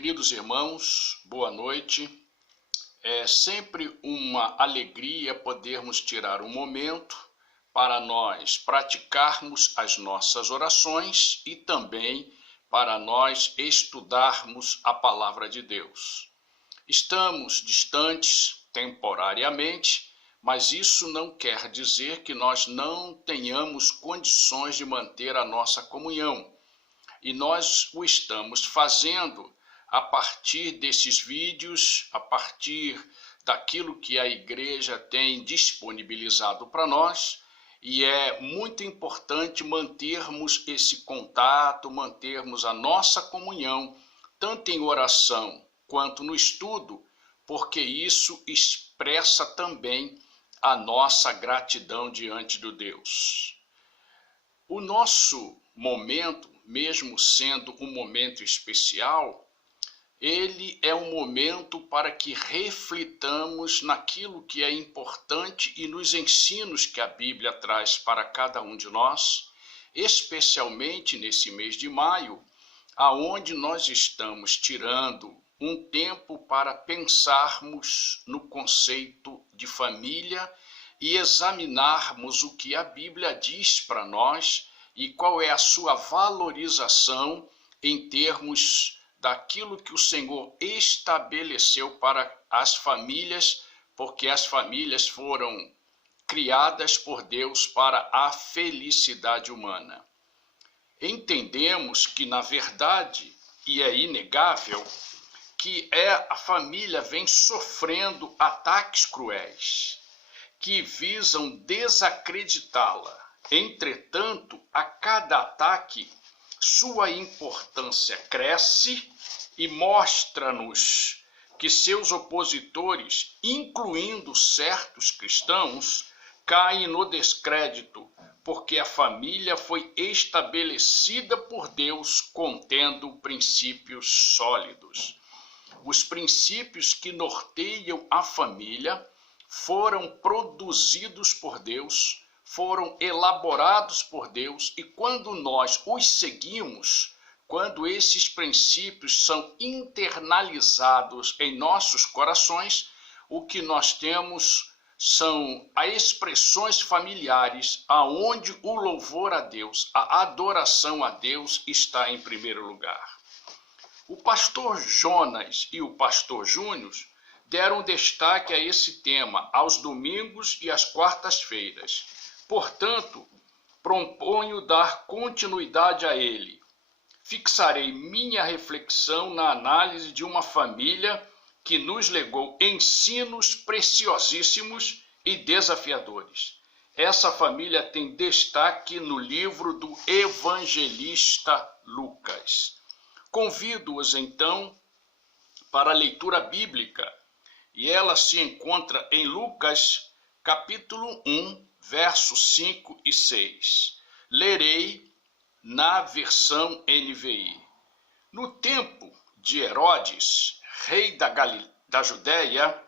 queridos irmãos, boa noite. É sempre uma alegria podermos tirar um momento para nós praticarmos as nossas orações e também para nós estudarmos a palavra de Deus. Estamos distantes temporariamente, mas isso não quer dizer que nós não tenhamos condições de manter a nossa comunhão. E nós o estamos fazendo a partir desses vídeos, a partir daquilo que a igreja tem disponibilizado para nós, e é muito importante mantermos esse contato, mantermos a nossa comunhão, tanto em oração quanto no estudo, porque isso expressa também a nossa gratidão diante do Deus. O nosso momento, mesmo sendo um momento especial, ele é um momento para que reflitamos naquilo que é importante e nos ensinos que a Bíblia traz para cada um de nós, especialmente nesse mês de maio, aonde nós estamos tirando um tempo para pensarmos no conceito de família e examinarmos o que a Bíblia diz para nós e qual é a sua valorização em termos daquilo que o Senhor estabeleceu para as famílias, porque as famílias foram criadas por Deus para a felicidade humana. Entendemos que, na verdade, e é inegável, que a família vem sofrendo ataques cruéis, que visam desacreditá-la. Entretanto, a cada ataque, sua importância cresce e mostra-nos que seus opositores, incluindo certos cristãos, caem no descrédito, porque a família foi estabelecida por Deus contendo princípios sólidos. Os princípios que norteiam a família foram produzidos por Deus, foram elaborados por Deus, e quando nós os seguimos, quando esses princípios são internalizados em nossos corações, o que nós temos são as expressões familiares aonde o louvor a Deus, a adoração a Deus está em primeiro lugar. O pastor Jonas e o pastor Júnior deram destaque a esse tema aos domingos e às quartas-feiras. Portanto, proponho dar continuidade a ele. Fixarei minha reflexão na análise de uma família que nos legou ensinos preciosíssimos e desafiadores. Essa família tem destaque no livro do evangelista Lucas. Convido-os, então, para a leitura bíblica, e ela se encontra em Lucas, capítulo 1, versos 5 e 6. Lerei na versão NVI. No tempo de Herodes, rei da Judéia,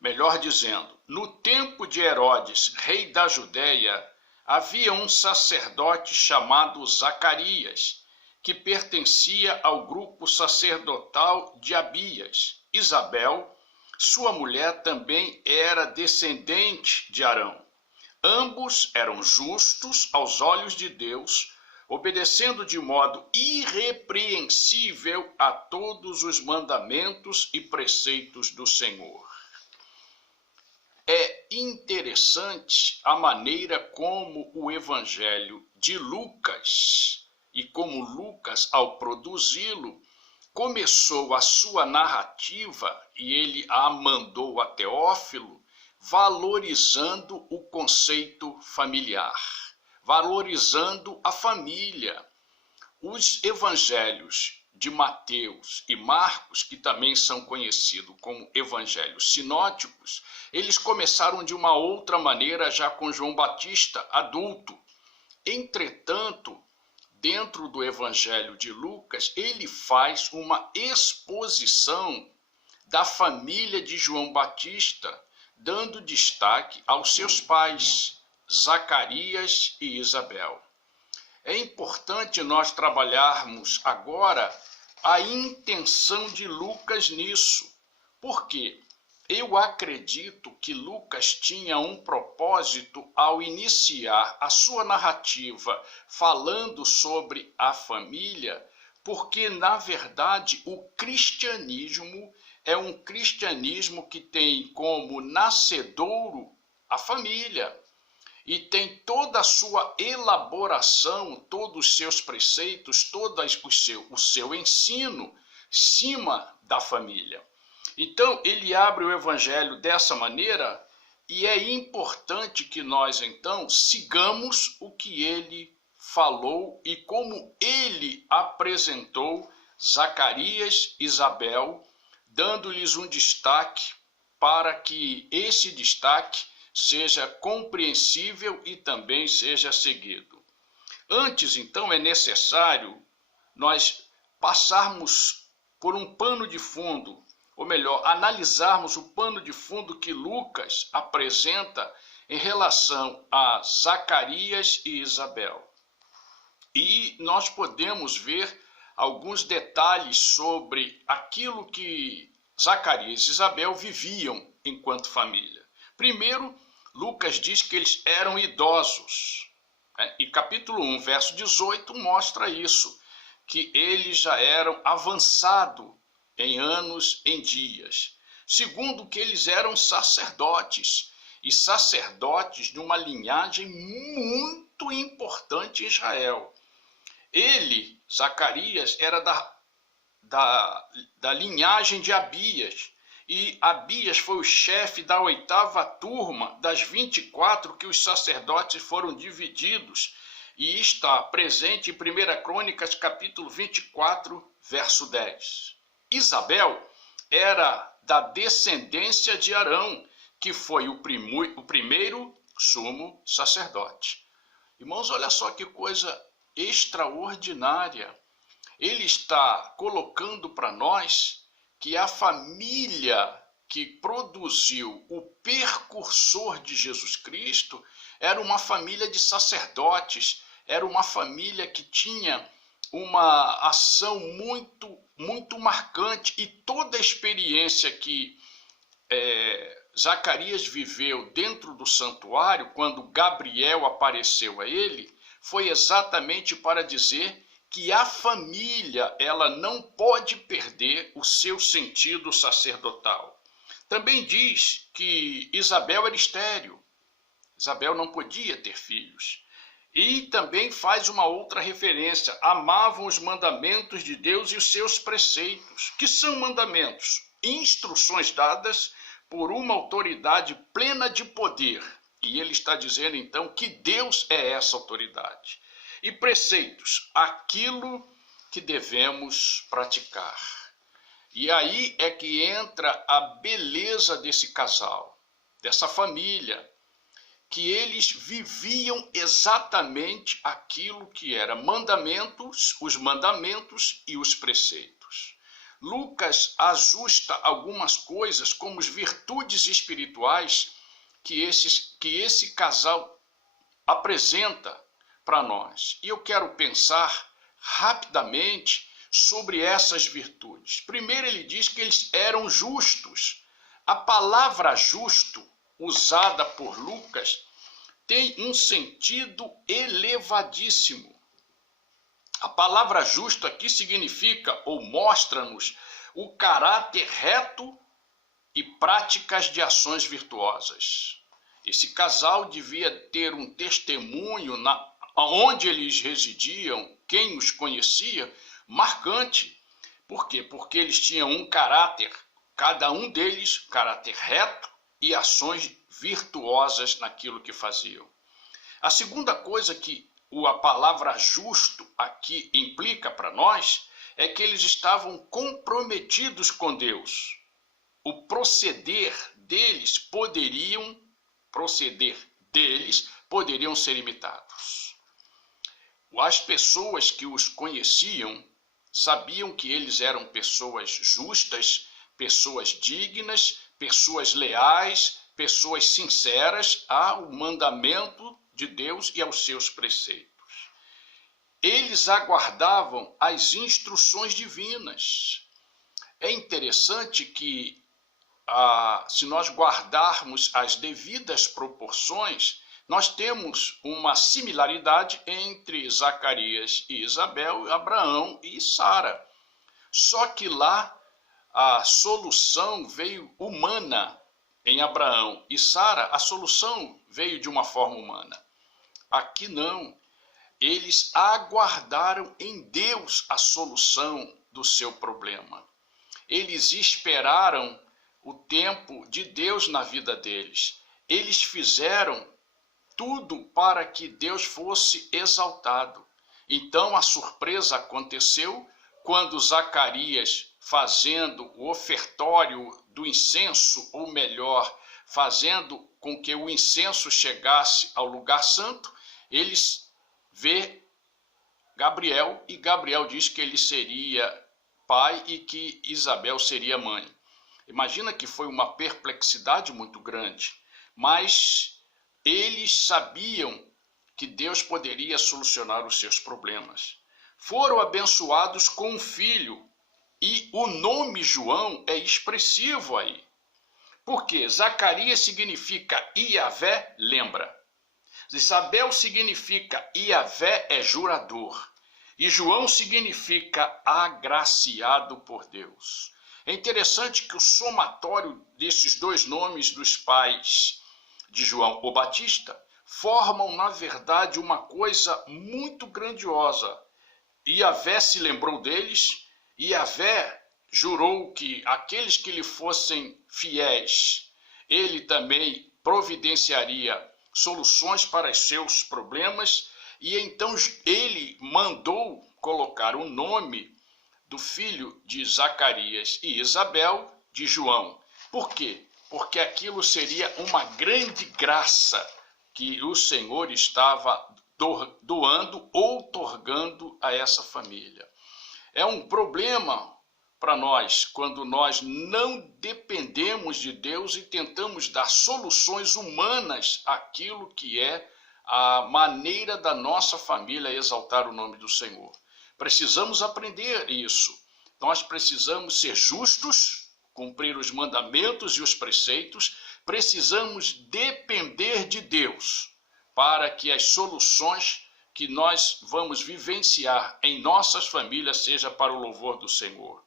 melhor dizendo, no tempo de Herodes, rei da Judéia, havia um sacerdote chamado Zacarias, que pertencia ao grupo sacerdotal de Abias. Isabel, sua mulher, também era descendente de Arão. Ambos eram justos aos olhos de Deus, obedecendo de modo irrepreensível a todos os mandamentos e preceitos do Senhor. É interessante a maneira como o Evangelho de Lucas, e como Lucas, ao produzi-lo, começou a sua narrativa, e ele a mandou a Teófilo, valorizando o conceito familiar, valorizando a família. Os evangelhos de Mateus e Marcos, que também são conhecidos como evangelhos sinóticos, eles começaram de uma outra maneira já com João Batista adulto. Entretanto, dentro do evangelho de Lucas, ele faz uma exposição da família de João Batista, dando destaque aos seus pais, Zacarias e Isabel. É importante nós trabalharmos agora a intenção de Lucas nisso. Por quê? Eu acredito que Lucas tinha um propósito ao iniciar a sua narrativa falando sobre a família, porque, na verdade, o cristianismo é um cristianismo que tem como nascedouro a família e tem toda a sua elaboração, todos os seus preceitos, todo o seu ensino em cima da família. Então, ele abre o evangelho dessa maneira e é importante que nós, então, sigamos o que ele falou e como ele apresentou Zacarias e Isabel, dando-lhes um destaque para que esse destaque seja compreensível e também seja seguido. Antes, então, é necessário nós passarmos por um pano de fundo, ou melhor, analisarmos o pano de fundo que Lucas apresenta em relação a Zacarias e Isabel. E nós podemos ver alguns detalhes sobre aquilo que Zacarias e Isabel viviam enquanto família. Primeiro, Lucas diz que eles eram idosos, né? E capítulo 1, verso 18 mostra isso, que eles já eram avançados em anos, em dias. Segundo, que eles eram sacerdotes, e sacerdotes de uma linhagem muito importante em Israel. Ele, Zacarias, era da linhagem de Abias, e Abias foi o chefe da 8ª turma das 24 que os sacerdotes foram divididos, e está presente em 1 Crônicas, capítulo 24, verso 10. Isabel era da descendência de Arão, que foi o primeiro sumo sacerdote. Irmãos, olha só que coisa extraordinária. Ele está colocando para nós que a família que produziu o precursor de Jesus Cristo era uma família de sacerdotes, era uma família que tinha uma ação muito marcante, e toda a experiência que Zacarias viveu dentro do santuário, quando Gabriel apareceu a ele, foi exatamente para dizer que a família ela não pode perder o seu sentido sacerdotal. Também diz que Isabel era estéril, Isabel não podia ter filhos. E também faz uma outra referência: amavam os mandamentos de Deus e os seus preceitos. Que são mandamentos? Instruções dadas por uma autoridade plena de poder. E ele está dizendo então que Deus é essa autoridade. E preceitos, aquilo que devemos praticar. E aí é que entra a beleza desse casal, dessa família, que eles viviam exatamente aquilo que era os mandamentos e os preceitos. Lucas ajusta algumas coisas como as virtudes espirituais que esse casal apresenta para nós. E eu quero pensar rapidamente sobre essas virtudes. Primeiro, ele diz que eles eram justos. A palavra justo, usada por Lucas, tem um sentido elevadíssimo. A palavra justo aqui significa ou mostra-nos o caráter reto e práticas de ações virtuosas. Esse casal devia ter um testemunho onde eles residiam, quem os conhecia, marcante. Por quê? Porque eles tinham um caráter, cada um deles, caráter reto e ações virtuosas naquilo que faziam. A segunda coisa que a palavra justo aqui implica para nós é que eles estavam comprometidos com Deus. O proceder deles poderiam ser imitados. As pessoas que os conheciam sabiam que eles eram pessoas justas, pessoas dignas, pessoas leais, pessoas sinceras ao mandamento de Deus e aos seus preceitos. eles aguardavam as instruções divinas. É interessante que, se nós guardarmos as devidas proporções, nós temos uma similaridade entre Zacarias e Isabel, Abraão e Sara. Só que lá a solução veio humana em Abraão e Sara, a solução veio de uma forma humana. Aqui não. Eles aguardaram em Deus a solução do seu problema. Eles esperaram o tempo de Deus na vida deles. Eles fizeram tudo para que Deus fosse exaltado. Então a surpresa aconteceu quando Zacarias, fazendo o ofertório do incenso, ou melhor, fazendo com que o incenso chegasse ao lugar santo, eles vê Gabriel, e Gabriel diz que ele seria pai e que Isabel seria mãe. Imagina que foi uma perplexidade muito grande, mas eles sabiam que Deus poderia solucionar os seus problemas. Foram abençoados com um filho, e o nome João é expressivo aí. Porque Zacarias significa Iavé, lembra. Isabel significa Iavé é jurador. E João significa agraciado por Deus. É interessante que o somatório desses dois nomes dos pais de João o Batista formam, na verdade, uma coisa muito grandiosa. Iavé se lembrou deles, Iavé jurou que aqueles que lhe fossem fiéis, ele também providenciaria soluções para os seus problemas, e então ele mandou colocar o nome do filho de Zacarias e Isabel de João. Por quê? Porque aquilo seria uma grande graça que o Senhor estava doando, outorgando a essa família. É um problema para nós quando nós não dependemos de Deus e tentamos dar soluções humanas àquilo que é a maneira da nossa família exaltar o nome do Senhor. Precisamos aprender isso. Nós precisamos ser justos, cumprir os mandamentos e os preceitos. Precisamos depender de Deus para que as soluções que nós vamos vivenciar em nossas famílias seja para o louvor do Senhor.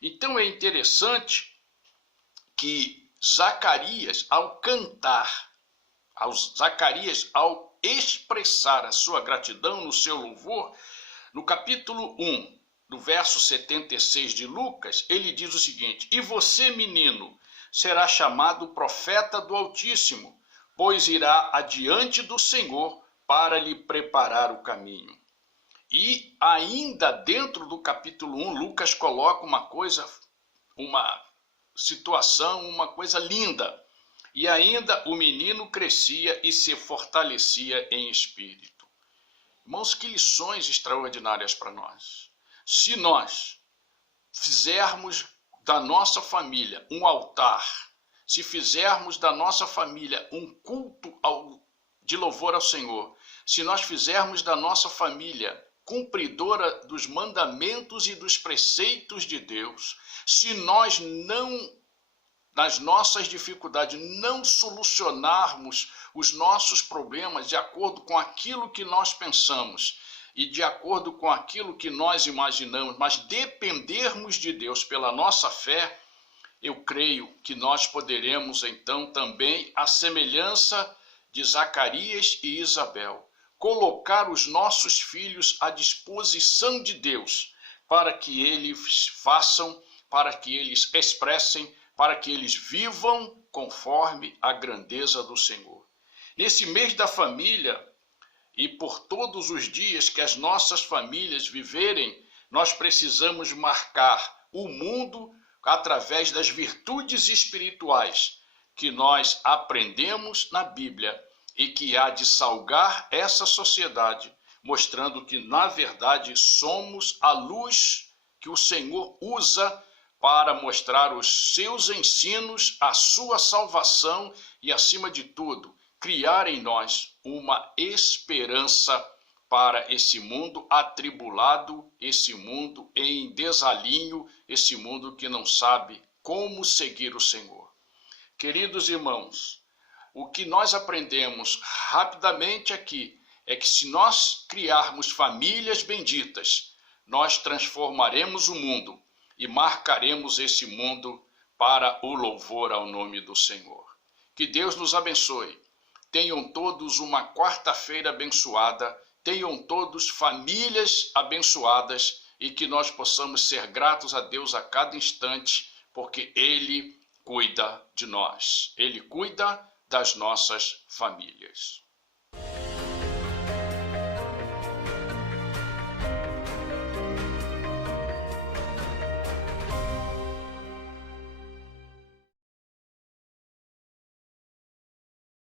Então é interessante que Zacarias, ao cantar, Zacarias, ao expressar a sua gratidão no seu louvor, no capítulo 1, no verso 76 de Lucas, ele diz o seguinte: E você, menino, será chamado profeta do Altíssimo, pois irá adiante do Senhor para lhe preparar o caminho. E ainda dentro do capítulo 1, Lucas coloca uma situação, uma coisa linda. E ainda o menino crescia e se fortalecia em espírito. Irmãos, que lições extraordinárias para nós. Se nós fizermos da nossa família um altar, se fizermos da nossa família um culto de louvor ao Senhor, se nós fizermos da nossa família cumpridora dos mandamentos e dos preceitos de Deus, se nós não, nas nossas dificuldades, não solucionarmos os nossos problemas de acordo com aquilo que nós pensamos e de acordo com aquilo que nós imaginamos, mas dependermos de Deus pela nossa fé, eu creio que nós poderemos então também, à semelhança de Zacarias e Isabel, colocar os nossos filhos à disposição de Deus para que eles façam, para que eles expressem, para que eles vivam conforme a grandeza do Senhor. Nesse mês da família e por todos os dias que as nossas famílias viverem, nós precisamos marcar o mundo através das virtudes espirituais que nós aprendemos na Bíblia e que há de salgar essa sociedade, mostrando que, na verdade, somos a luz que o Senhor usa para mostrar os seus ensinos, a sua salvação e, acima de tudo, criar em nós uma esperança para esse mundo atribulado, esse mundo em desalinho, esse mundo que não sabe como seguir o Senhor. Queridos irmãos, o que nós aprendemos rapidamente aqui é que se nós criarmos famílias benditas, nós transformaremos o mundo e marcaremos esse mundo para o louvor ao nome do Senhor. Que Deus nos abençoe. Tenham todos uma quarta-feira abençoada, tenham todos famílias abençoadas e que nós possamos ser gratos a Deus a cada instante, porque Ele cuida de nós. Ele cuida das nossas famílias.